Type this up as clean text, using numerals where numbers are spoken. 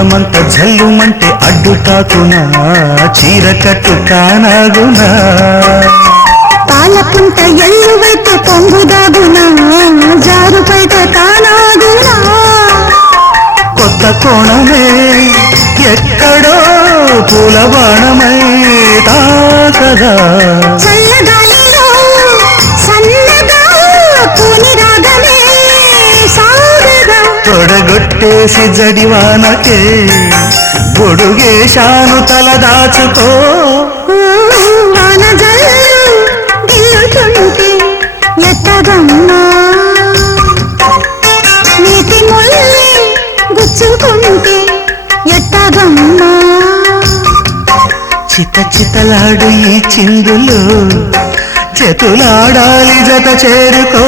అందమంత జల్లుమంటే అడ్డు తాకునా చీర కట్టు కానాగునా పాలపుంట ఎల్లువైతే పొంగుదాగునా జారుపైట కానాగునా కొత్త కోణమే ఎక్కడో పూల బాణమై తాకదా చల్లగాలిలో సన్నగా పూని రాగమే సాగదా తొడగొట్టేసి జడివానకే గొడుగేశాను తల దాచుకో వాన జల్లు గిల్లుతుంటే ఎట్టగమ్మా నీటి ముల్లి గుచ్చుకుంటే ఎట్టగమ్మా చిత చితలాడు ఈ చిందులు చేతులాడాలి జత చేరుకో